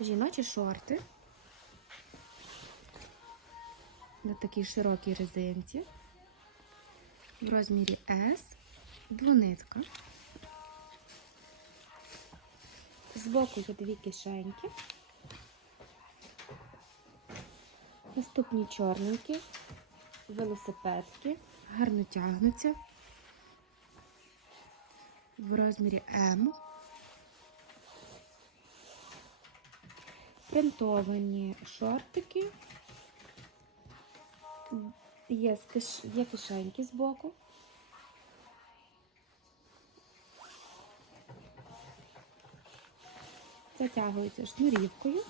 жіночі шорти на такій широкій резинці в розмірі S, двонитка. Збоку є дві кишеньки. Наступні чорненькі, велосипедки, гарно тягнуться в розмірі М. Принтовані шортики. Є, з киш- є кишеньки збоку. Затягується шнурівкою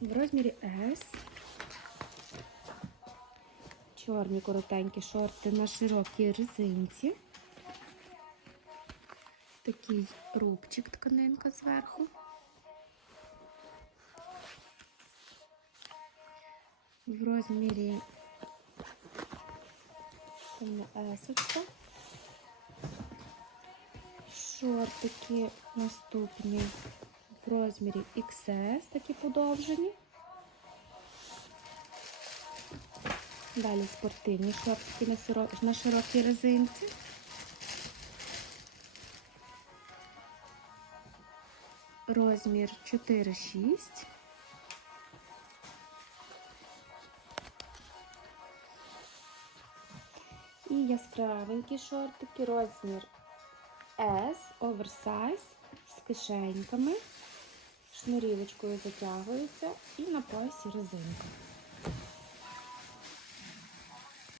в розмірі S. Чорні коротенькі шорти на широкій резинці. Такий рубчик тканинка зверху. В розмірі есочка. Шортики наступні в розмірі XS, такі подовжені. Далі спортивні шортики на, широкій резинці. Розмір 4-6. І яскравенькі шортики, розмір S, оверсайз з кишеньками, шнурівочкою затягується і на поясі резинка.